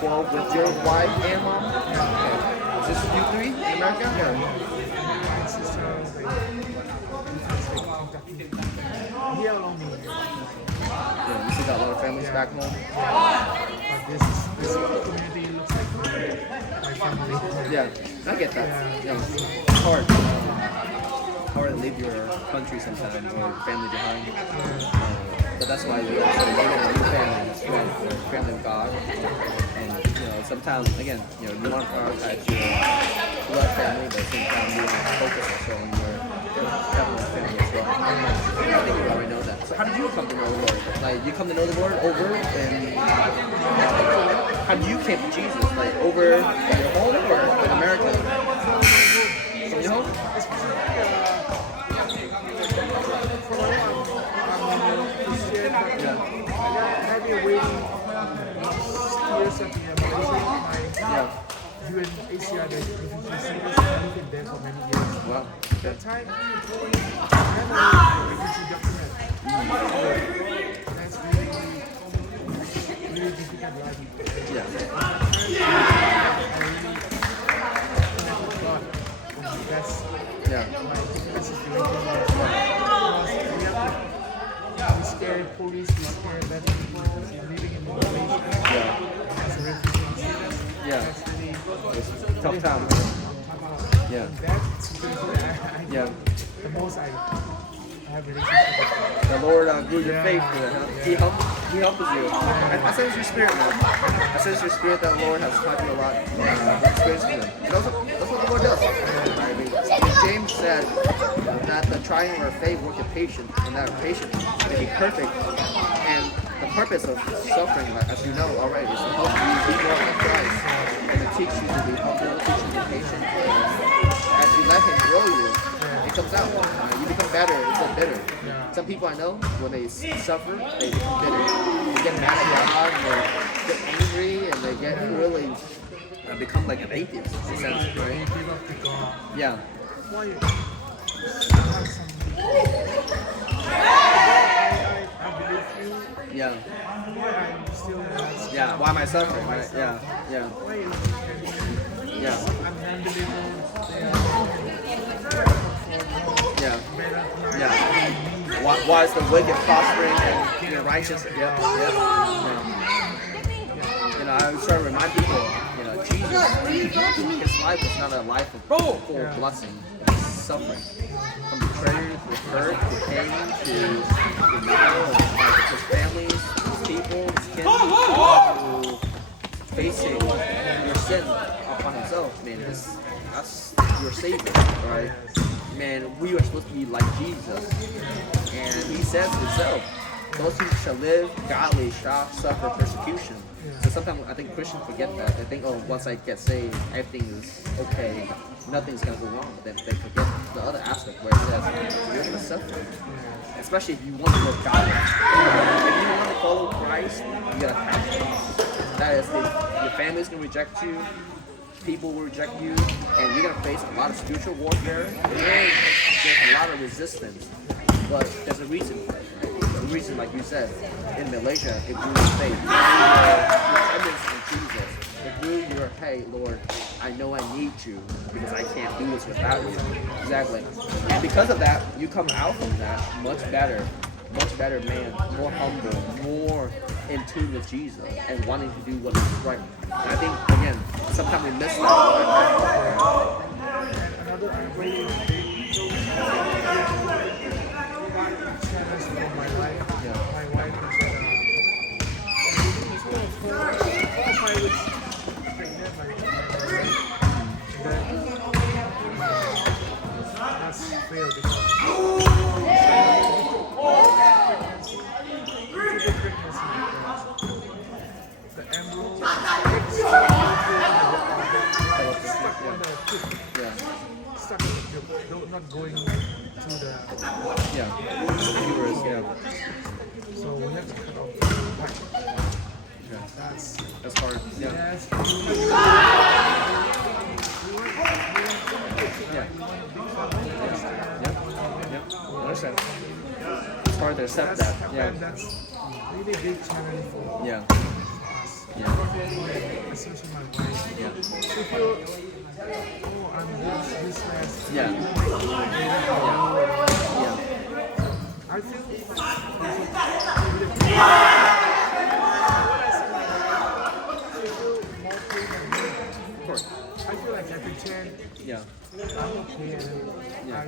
12 with your wife and mom? Okay. Is this you three in America? Or? My sister, here only. Yeah, you still got a lot of families back home? But this community looks like my family. Yeah, I get that. Yeah. You know, it's hard. Hard to leave your country sometimes or your family behind. But that's why we also live in a new family, the family of God. And sometimes again, you want to prioritize your blood family, but at the same time you want to focus also on your heavenly family as well. I think you already know that. So how did you come to know the Lord? Like you come to know the Lord over and how did you came to Jesus? Like over your home or in America? From your home? Christian, but I've been waiting years at the Malaysia. UNHCR, the refugee centers, I've lived there for many years. Wow. At that time, I have a refugee document. That's really difficult life. Yeah. That's Yeah. my difficult situation. Because we scared police, we scared bad people, we're living in Malaysia. Yeah. As a refugee status. Yeah. That's really It's tough time. Yeah. that situation, Yeah. the most I have relationship with. The Lord grew your faith with it, huh? He helps you. I sense your spirit, man. I sense your spirit that the Lord has taught you a lot. Experience with him. And that's what the Lord does. I mean, James said that the trying of faith worketh patience, and that patience may be perfect. And the purpose of suffering, like, as you know already, is to help you be more like Christ and to teach you to be humble, teach you to be patient. And as you let him grow you, it comes out. You become better instead of bitter. Some people I know, when they suffer, they become bitter. They get mad at God, and they get angry, and they get really become like an atheist in a sense, right? Give up to God. Yeah. Why you have some I believe you. Yeah. Why I'm still not. Yeah. Why am I suffering? Right? Yeah. Yeah. Why you can Yeah. I'm unbelievable. Yeah. Yeah. Why is the wicked prospering and the righteous? Yeah. Yeah. I was trying to remind people, Jesus, his life was not a life of full blessing, it was suffering. From betrayal to hurt, to pain, to his family, his people, his kin, to facing your sin upon himself. Man, that's your Savior, right? Man, we are supposed to be like Jesus. And he says himself, those who shall live godly shall suffer persecution. So sometimes I think Christians forget that. They think, oh, once I get saved, everything is okay, nothing's going to go wrong. But then they forget the other aspect where it says, you're going to suffer. Especially if you want to live godly. If you want to follow Christ, you got to have faith. That is, your family's going to reject you, people will reject you, and you're going to face a lot of spiritual warfare, and there's a lot of resistance. But there's a reason for it, right? The reason, like you said, in Malaysia, it grew your faith. It grew your dependence in Jesus. It grew your, hey, Lord, I know I need you because I can't do this without you. Exactly. And because of that, you come out from that much better man, more humble, more in tune with Jesus, and wanting to do what is right. And I think, again, sometimes we miss that. Another unbreaking from my wife. My wife is 4 or 5 weeks pregnant. That's failed the embryo stuck in the tube, not going to the Viewers, so we have to cut off. That's hard. Yes. I understand. It's hard to accept that. That's really big challenge for Yeah. us. Yeah. especially my wife, Yeah. she feel, oh, I'm useless. Yeah. Yeah. Yeah. I feel more pain than me. Of course. I feel like I pretend Yeah. I'm okay and Yeah. I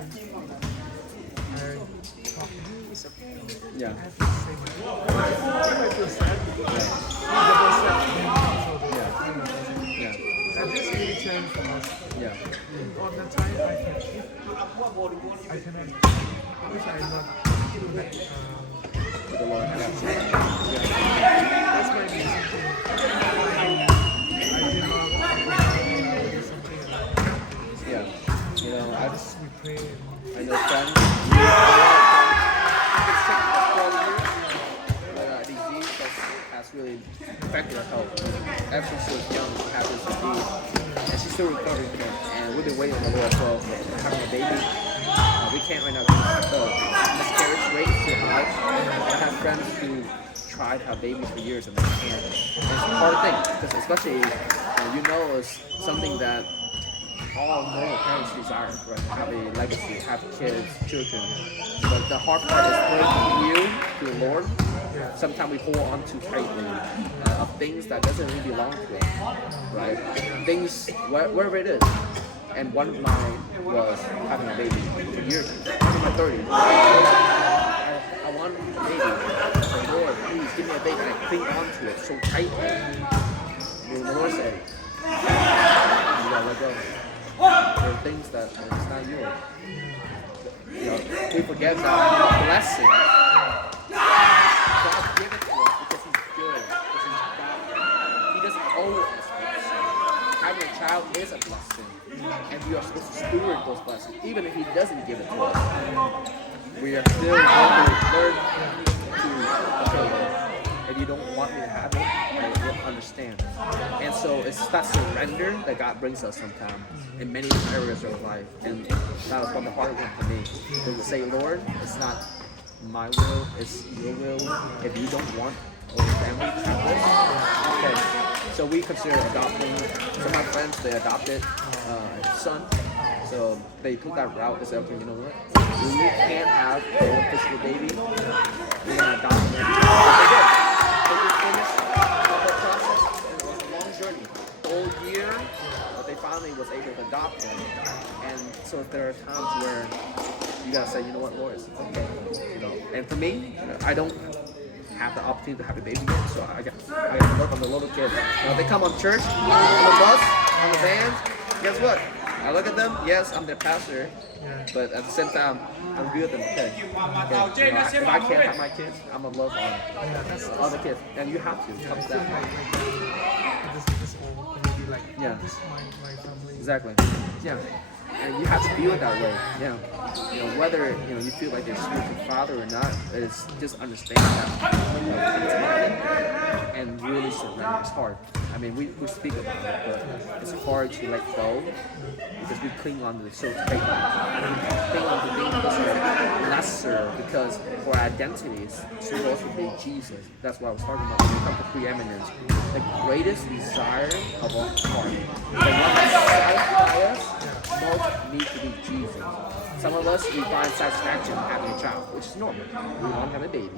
talk to you, it's okay. Yeah. I have to say my if I feel sad, double sad for me, so Yeah. yeah. And this really changed for us. Yeah. All the time I cannot, which I not do that. For the Lord. Yeah. That's my reason to I give up something Yeah. You know, I just we pray and I know friends. Disease has really affected her health. Ever since she was young, she had this disease, and she's still recovering from it. And we've been waiting on the Lord for having a baby. We can't right now because the miscarriage rate is too high. I have friends who tried to have babies for years and they can't. And it's a hard thing because especially you know it's something that all normal parents desire, right? Have a legacy, have kids, children. But the hard part is bringing you to the Lord. Sometimes we hold on too tightly of things that doesn't really belong to us, right? Things, wherever it is. And one of mine was having a baby for years. I'm in my 30s. I want a baby. I said, Lord, please give me a baby. And I cling on to it so tightly. And the Lord said, you gotta let go. There are things that it's not yours. You know, we forget that blessing. God gave it to us because He's good, because He's God. He doesn't owe us blessing. Having a child is a blessing, and we are supposed to steward those blessings, even if He doesn't give it to us. We are still going to learn to, okay, if you don't want me to have it, I will understand. And so it's that surrender that God brings us sometimes in many areas of life. And that was one of the hard ones for me. To say, Lord, it's not my will, it's your will. If you don't want our family to have this, okay. So we consider adopting. Some of my friends, they adopted a son. So they took that route. They said, okay, you know what? We can't have our own physical baby. We're going to adopt them. They did. They just finished the whole process. And it was a long journey. The whole year, but they finally was able to adopt them. And so there are times where you gotta say, you know what, Lord, it's okay. You know, and for me, I don't have the opportunity to have a baby yet, so I got to work on the little kids. You know, they come on church, on the bus, on the vans. Guess what? I look at them. Yes, I'm their pastor, but at the same time, I'm good with them. Okay. If I can't have my kids, I'm gonna love on other kids, and you have to. It comes down. this whole thing be like, Yeah. this is my family. Exactly. Yeah. And you have to feel it that way. Yeah. You know, whether you feel like your spiritual father or not, it's just understand that and really surrender. It's hard. I mean, we speak about it, but it's hard to let go because we cling on to it so tightly. And we cling on to things that are lesser because for our identities, so we also be Jesus. That's what I was talking about when it comes to preeminence. The greatest desire of our heart, the one that satisfies us, most need to be Jesus. Some of us, we find satisfaction in having a child, which is normal. We want to have a baby,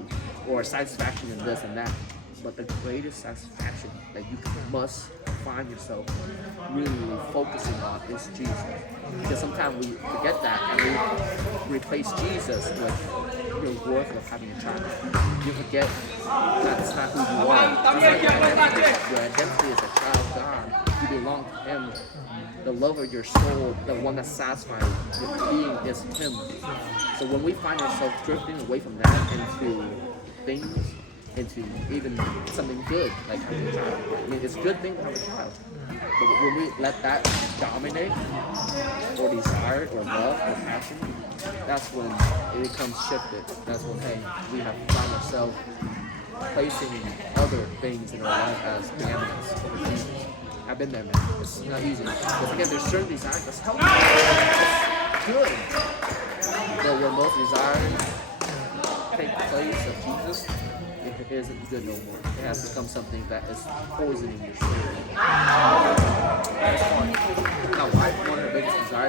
or satisfaction in this and that. But the greatest satisfaction that you must find yourself really focusing on is Jesus. Because sometimes we forget that and we replace Jesus with your worth of having a child. You forget that's not who you are. That's not your identity. Your identity is a child of God. You belong to Him. The love of your soul, the one that satisfies your being is Him. So when we find ourselves drifting away from that into things, into even something good like having a child. I mean, it's a good thing to have a child. But when we let that dominate, or desire, or love, or passion, that's when it becomes shifted. That's when, hey, we have found ourselves placing other things in our life as preeminence over Jesus. I've been there, man. It's not easy. Because again, there's certain desires that's healthy. It's good. But when those desires take the place of Jesus, it isn't good no more. It has become something that is poisoning your soul.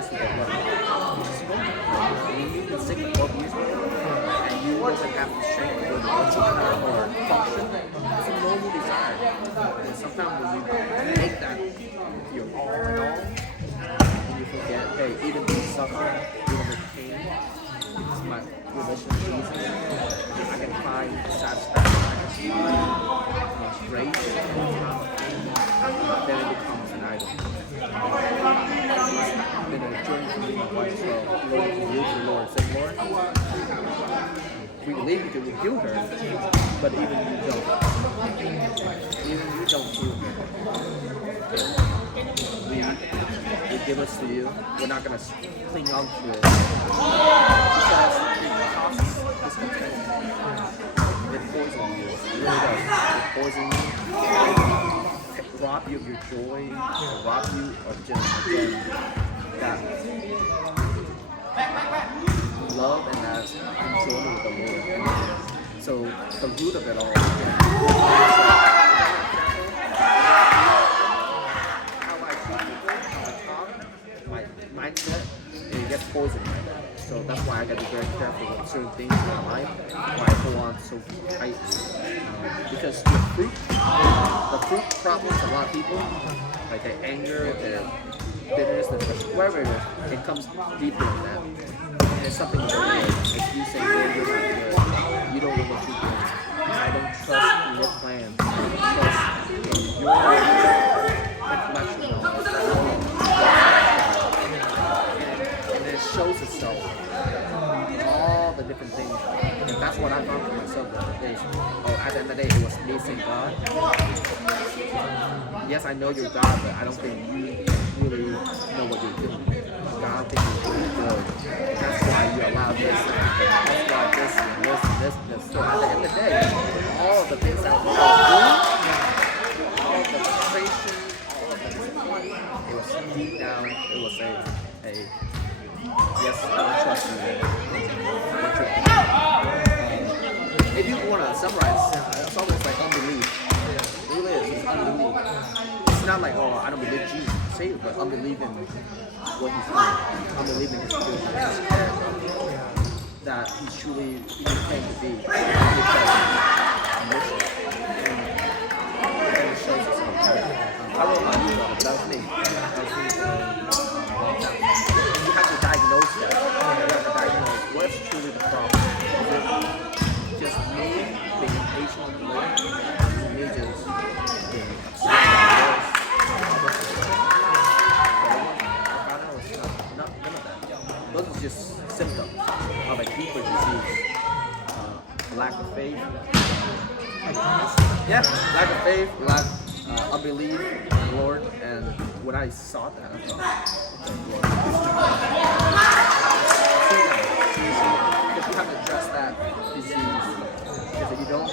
to the level. When you've been sick for 12 years now, and you doesn't have the strength or the function, it's a normal desire. And sometimes when you make that your all in all, and you forget, hey, even with suffering, even with pain, it's my relation with Jesus. I can find satisfaction, I can find grace, then it becomes an idol. It's been a journey for me and my wife as well. Lord, to use the Lord. Say, Lord, we believe you can heal her, but even you don't. Even you don't heal her. We give us to you. We're not going to cling on to it. Because it causes discontentment. It poisons you. It really does. It poisons you. It rob you of your joy. It rob you of just, again, that love and that enjoyment with the Lord. So the root of it all, how I treat people, how I talk, my mindset, it gets poisoned by that. So that's why I got to be very careful with certain things in my life, why I hold on so tight. Because the fruit problems a lot of people, like their anger, their bitterness, whatever it is, it comes deeper than that. And it's something very good. If you say, Lord, you're not good, you don't know what you're doing. I don't trust in your plan. I don't trust in your intellectual knowledge. And it shows itself in all the different things. And that's what I found for myself is, at the end of the day, it was me saying, God, yes, I know you're God, but I don't think you really know what you're doing. God, I think you're really good. That's why you allow this, that's why this, and this, and this, and this. So at the end of the day, all of the things that we're all doing, all of the frustration, all of the disappointment, it was deep down, it was saying, hey, yes, I trust you. If you want to summarize, it's almost like unbelief. It really is, it's unbelief. It's not like, oh, I don't believe Jesus saved, but unbelief in what he's doing. Unbelief in his goodness, his character. That he's truly claimed to be. And it shows us something. I wrote my book, but that was me. You have to diagnose that. You have to diagnose what's truly the problem. Is it just me being impatient with the Lord? Is it me just being upset about this? Not none of that. Those are just symptoms of a deeper disease. Lack of faith. Yeah, lack of faith, lack unbelief in the Lord. And when I saw that, I thought, because you have to address that disease. Because if you don't,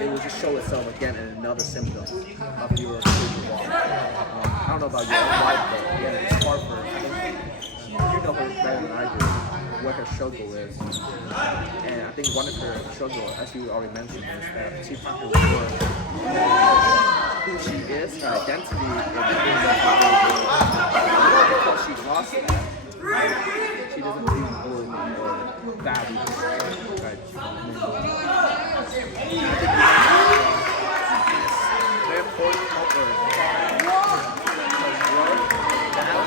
it will just show itself again in another symptom of your spiritual walk. I don't know about your wife, but again, it's hard for her. You know her better than I do, what her struggle is. And I think one of her struggles, as you already mentioned, is that she found her worth, who she is, her identity in the things that her because she lost that, she doesn't feel worthy or valued. Right? And I think it's very important to help her grow down.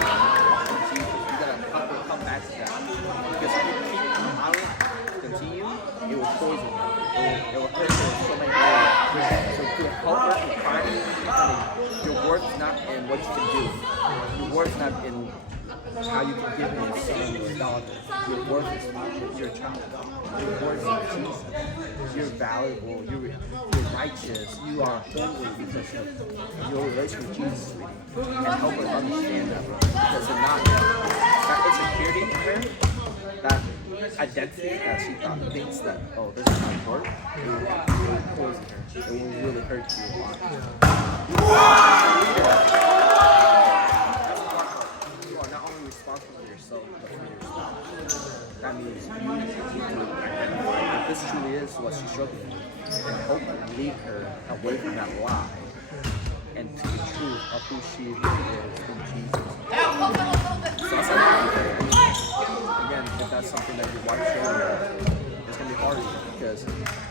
Come back to that. Because if you keep continue, it will poison her. It will hurt her in so many areas. So to help her to find your worth is not in what you can do. Your worth is not in how you can give him a son or a daughter. Your worth is you're a child. Your worth is Jesus. You're valuable. You're righteous. You are holy because of your relationship with Jesus. And help her understand that. Because if not, that insecurity in her, that identity that she thinks that, oh, this is my work, it will poison her. It will really hurt you a lot. You are not only responsible for yourself, but for your spouse. That means you need to identify if this truly is what she's struggling with, and help her lead her away from that lie and to the truth of who she really is in Jesus. So that's that's something that your wife shows you, it's gonna be hard because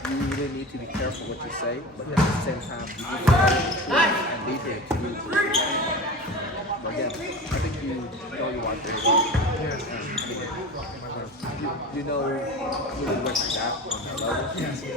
you really need to be careful what you say, but at the same time, you need to know the truth and lead her to do it. But again, I think you know your wife very well. You know really where she's at on that level. It's easy.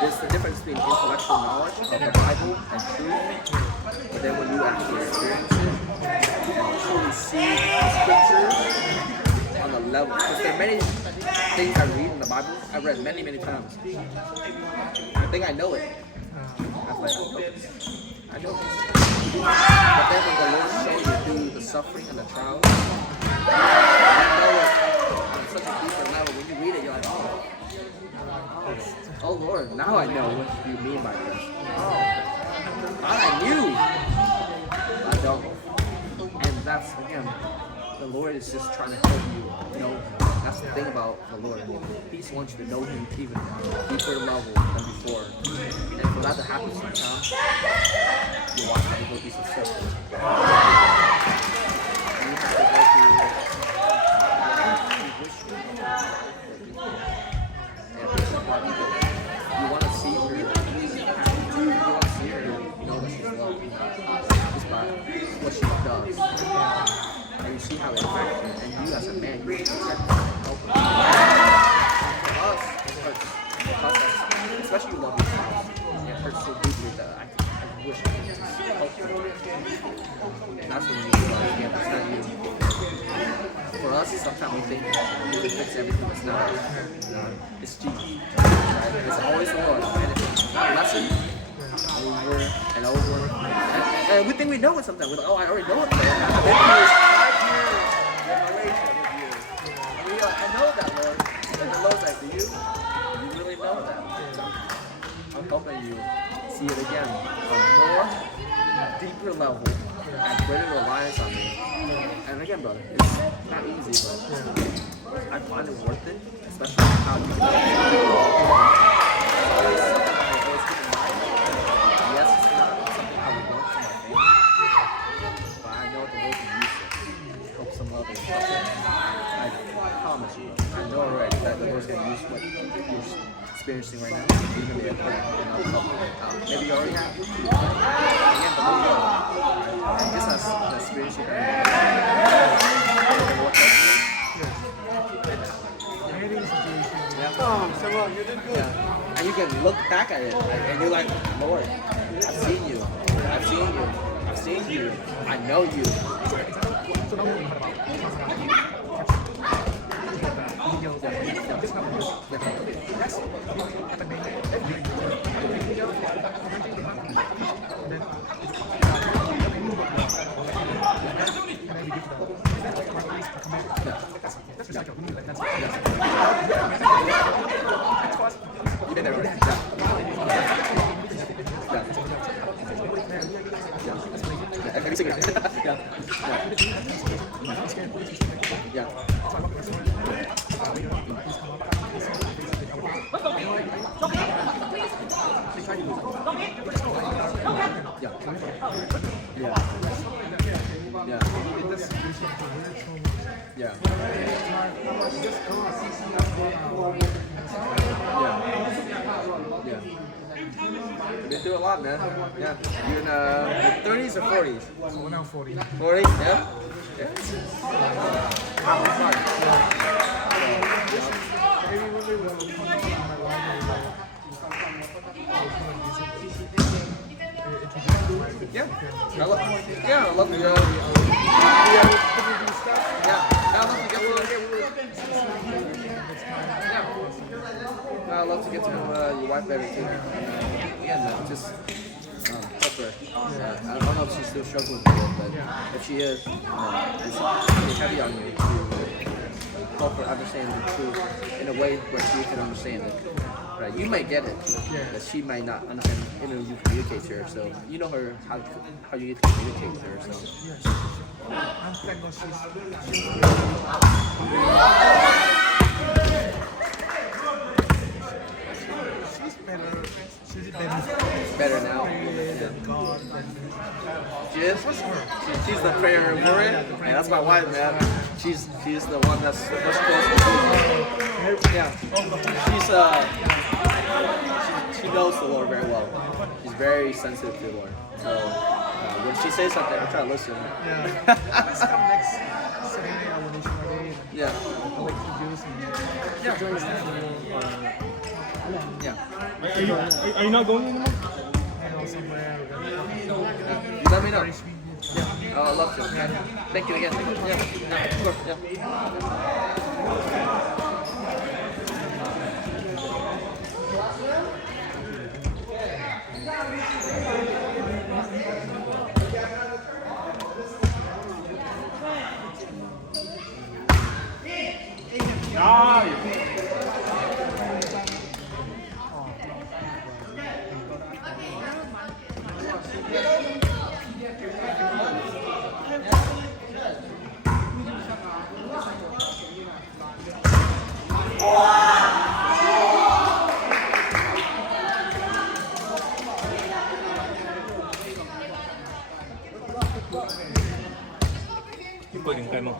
There's the difference between intellectual knowledge of the Bible and truth, but then when you actually experience it and truly see the scriptures on the level, because there are many things I read in the Bible, I've read many, many times. I think I know it. I know it. But then when the Lord shows you through the suffering and the trials, you know it on such a deeper level. When you read it, you're like, oh Lord, now I know what you mean by this. I knew. I don't. And that's, again, the Lord is just trying to help you. You know, that's the thing about the Lord. He just wants you to know Him even deeper level than before. And for that to happen sometimes, you watch how people be successful. You have to go through you want to see her happy. You want to see her know that she's loved just by what she does. And you see how it affects her. And you as a man, you can protect her and help her. For us, it hurts. For us, especially you love your spouse. It hurts so deeply that I wish I could just help her. And that's when you realize, again, it's not you. For us, sometimes we think we can fix everything. It's not. It's Jesus. Right? It's always the Lord. And it's not a lesson over and over. And we think we know it sometimes. We're like, oh, I already know it. I've been through 5 years in a relationship with you. And we're like, I know that, Lord. And the Lord's like, do you? You really know that? So I'm helping you see it again on a more deeper level and greater reliance on me. And again, brother, it's not easy, but I find it worth it, especially how you can always keep in mind. Yes, it's not something I would want for my family, but I know the Lord can use it to help some others. I promise you, I know already that the Lord's going to use what you're experiencing right now. He's going to be able to help you out. Maybe you already have. Again, the Lord knows. And this has the experience you're going to have. You did good. Yeah. And you can look back at it and you're like, Lord, I've seen you. I've seen you. I've seen you. I know you. You've been there already. Every single You've been through a lot, man. Yeah. You're in your 30s or 40s? I'm now 40. 40? Yeah? Yeah. I love to go. Yeah. I love to get to know your wife better too. Again, just help her. I don't know if she's still struggling with it, but if she is, it's heavy on you to help her understand the truth in a way where she can understand it. Right? You might get it, but she might not understand it when you communicate to her. So you know her how you need to communicate with her. So Yes. I'm thankful she's better. She's better now. than God. She is. She's the prayer warrior, and that's my wife, man. She's the one that's close to. Yeah. She knows the Lord very well. She's very sensitive to the Lord. So when she says something, I try to listen. Yeah. Please come next Saturday, our national day. Yeah. I'll introduce you. Yeah. Join us. Yeah. Are you not going anymore? And also somewhere. You let me know. Yeah. Oh, I love to. Thank you again. Yeah. Of course. Yeah. Yung pwedeng kayo mo.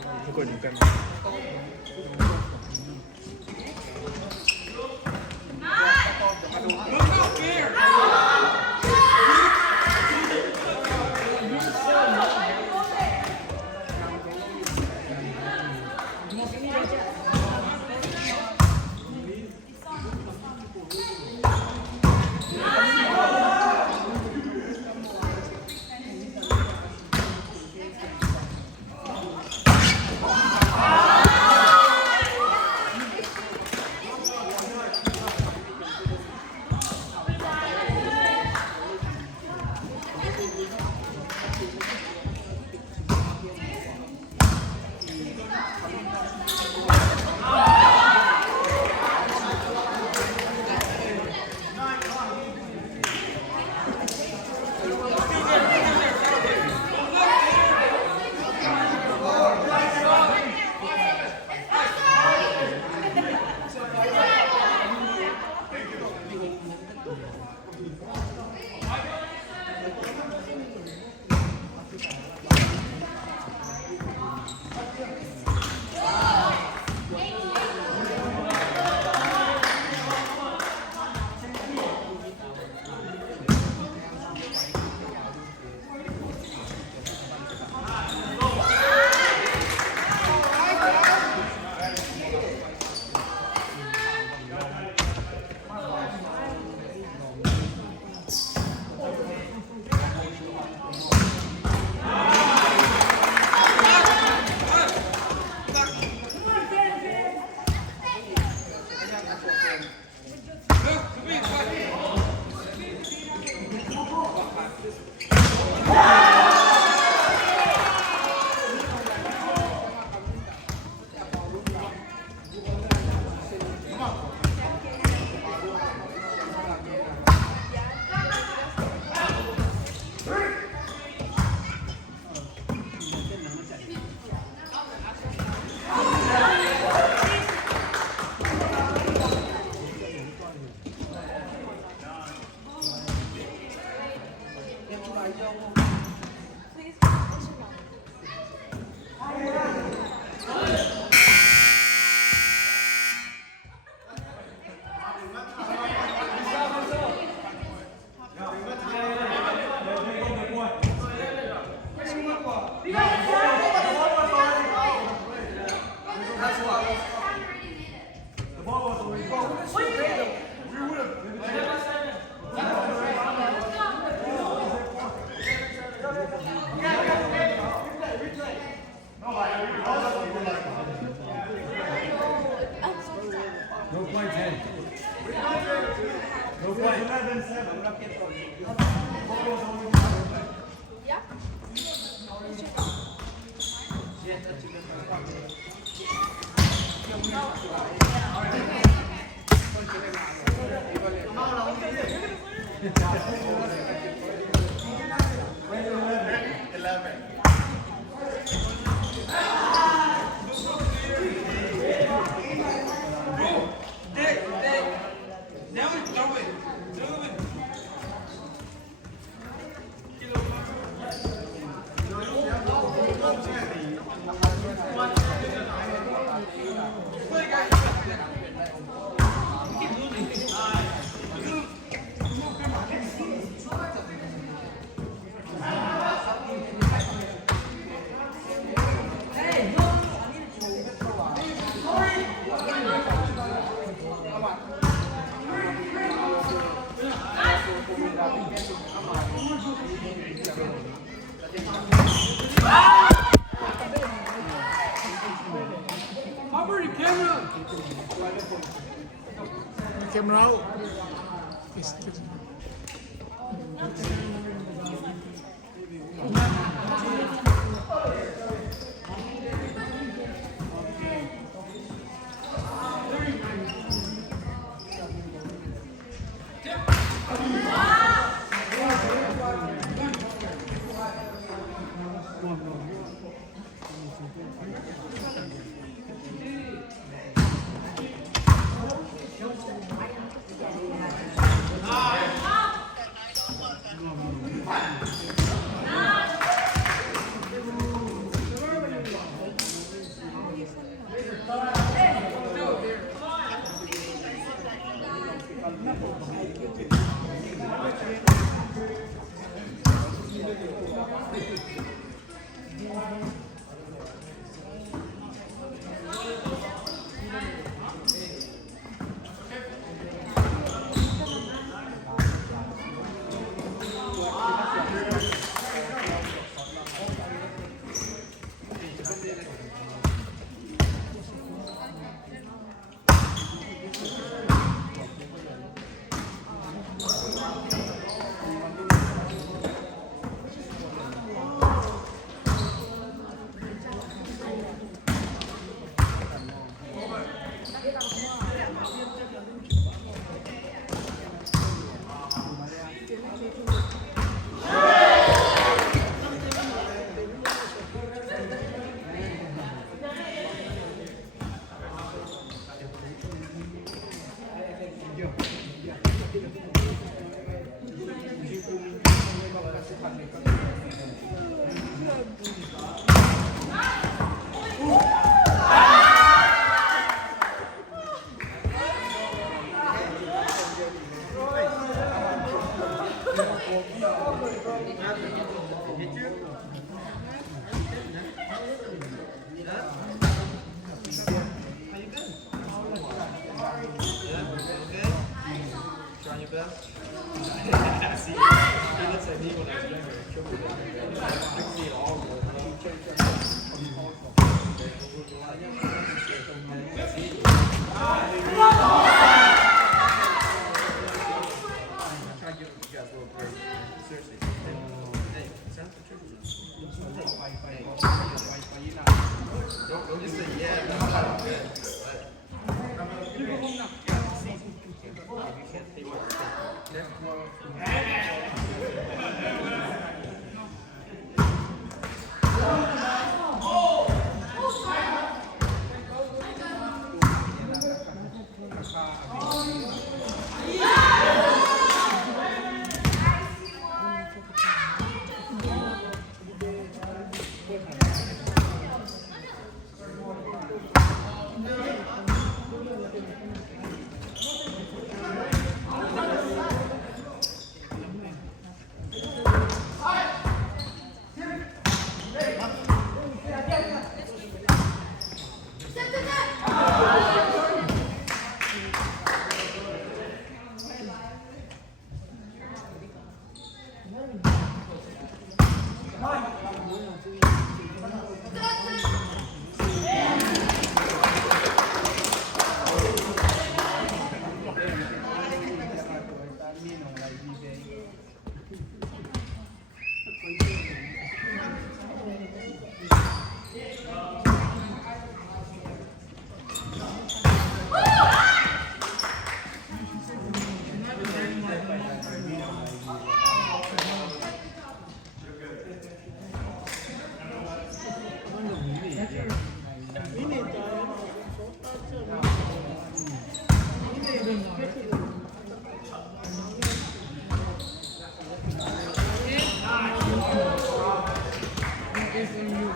Camera out. Yes. This year?